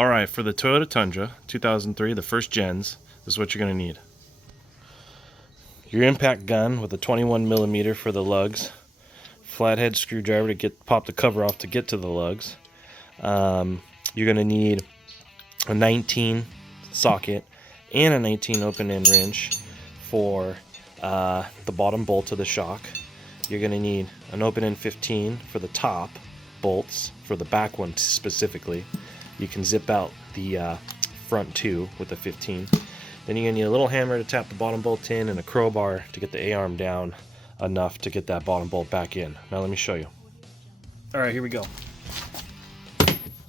Alright, for the Toyota Tundra 2003, the first gens, this is what you're going to need. Your impact gun with a 21mm for the lugs, flathead screwdriver to pop the cover off to get to the lugs. You're going to need a 19 socket and a 19 open-end wrench for the bottom bolt of the shock. You're going to need an open-end 15 for the top bolts, for the back one specifically. You can zip out the front two with the 15. Then you're going to need a little hammer to tap the bottom bolt in and a crowbar to get the A-arm down enough to get that bottom bolt back in. Now let me show you. Alright, here we go.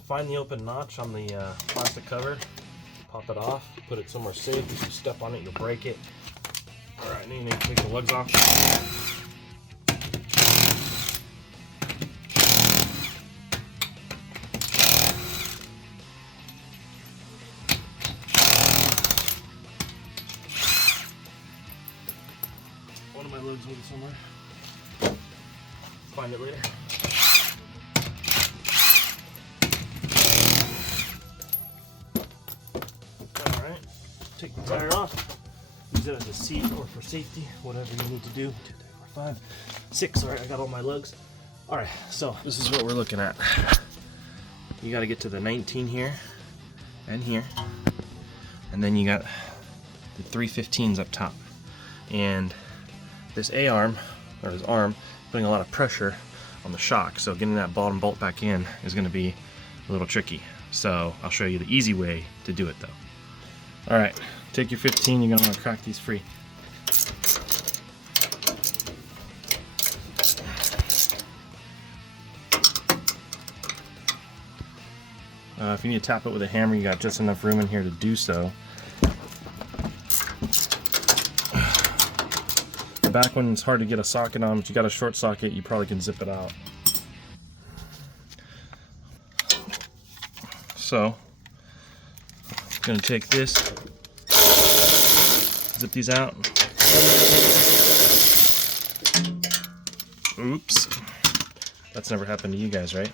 Find the open notch on the plastic cover, pop it off, put it somewhere safe. If you step on it, you'll break it. Alright, now you need to take the lugs off. One of my lugs will be somewhere. Find it later. Alright, take the tire off. Use it as a seat or for safety, whatever you need to do. 2, 3, 4, 5, 6. Alright, I got all my lugs. Alright, so this is what we're looking at. You got to get to the 19 here and here. And then you got the 3 15s up top. And this A-arm, or his arm, putting a lot of pressure on the shock, so getting that bottom bolt back in is going to be a little tricky. So I'll show you the easy way to do it though. Alright, take your 15, you're going to want to crack these free. If you need to tap it with a hammer, you got just enough room in here to do so. Back one is hard to get a socket on, but you got a short socket, you probably can zip it out. So, I'm going to take this, zip these out. Oops. That's never happened to you guys, right?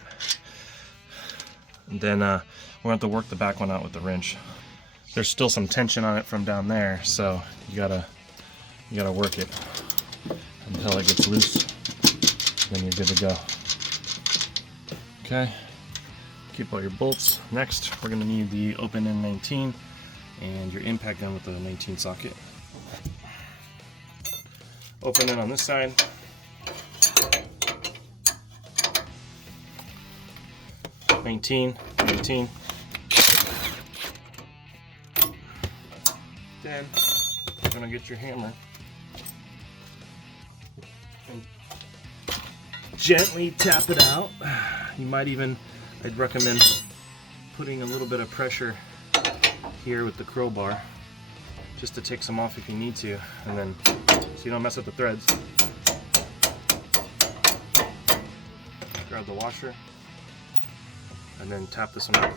And then we're going to have to work the back one out with the wrench. There's still some tension on it from down there, so you gotta work it until it gets loose, then you're good to go. Okay, keep all your bolts. Next, we're going to need the open-end 19 and your impact gun with the 19 socket. Open it on this side. Then you're going to get your hammer and gently tap it out. You might even, I'd recommend putting a little bit of pressure here with the crowbar just to take some off if you need to, and then so you don't mess up the threads. Grab the washer and then tap this one out.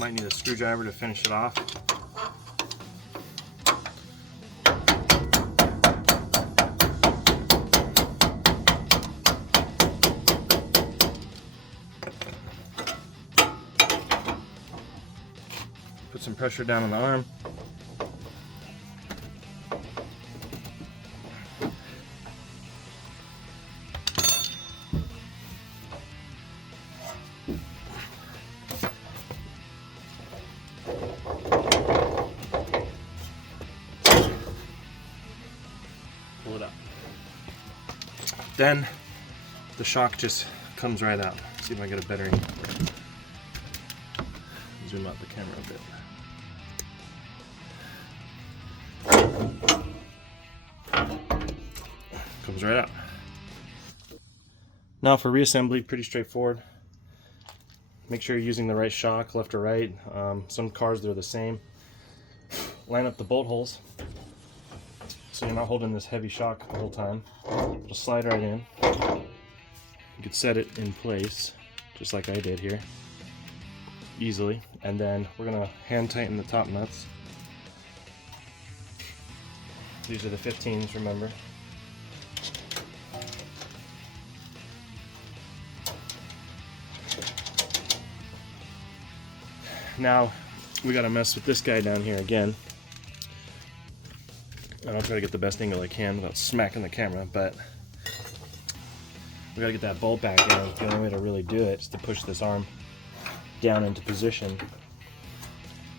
Might need a screwdriver to finish it off. Put some pressure down on the arm. Pull it up. Then the shock just comes right out. Let's see if I get a better angle. Zoom out the camera a bit. Comes right out. Now for reassembly, pretty straightforward. Make sure you're using the right shock, left or right. Some cars, they're the same. Line up the bolt holes so you're not holding this heavy shock the whole time. It'll slide right in. You could set it in place, just like I did here, easily. And then we're going to hand tighten the top nuts. These are the 15s, remember. Now we gotta mess with this guy down here again. And I'll try to get the best angle I can without smacking the camera, but we gotta get that bolt back in. The only way to really do it is to push this arm down into position.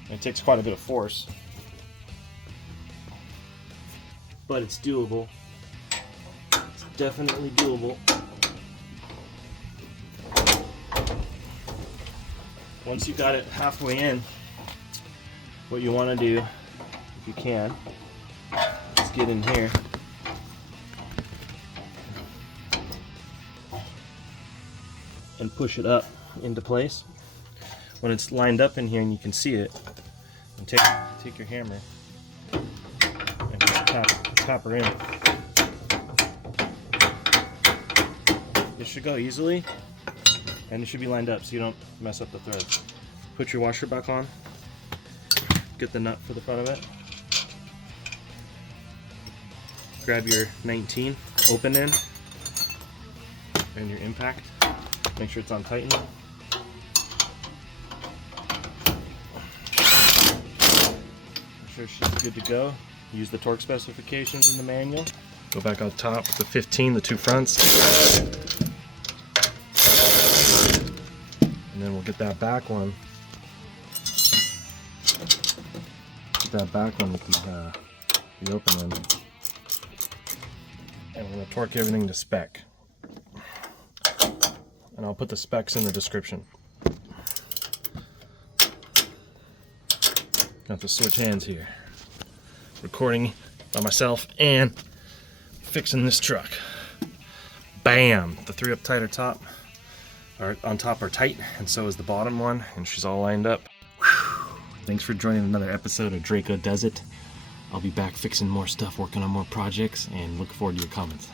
And it takes quite a bit of force, but it's doable. It's definitely doable. Once you got it halfway in, what you want to do, if you can, is get in here and push it up into place. When it's lined up in here and you can see it, and take your hammer and just tap her in. It should go easily, and it should be lined up so you don't mess up the threads. Put your washer back on. Get the nut for the front of it. Grab your 19 open end and your impact. Make sure it's on tighten. Make sure she's good to go. Use the torque specifications in the manual. Go back on top with the 15, the two fronts. And then we'll get that back one. Get that back one with the open end. And we're going to torque everything to spec. And I'll put the specs in the description. Got to switch hands here. Recording by myself and fixing this truck. Bam! The three up tighter top are on top are tight, and so is the bottom one, and she's all lined up. Whew. Thanks for joining another episode of Draco Does It. I'll be back fixing more stuff, working on more projects, and look forward to your comments.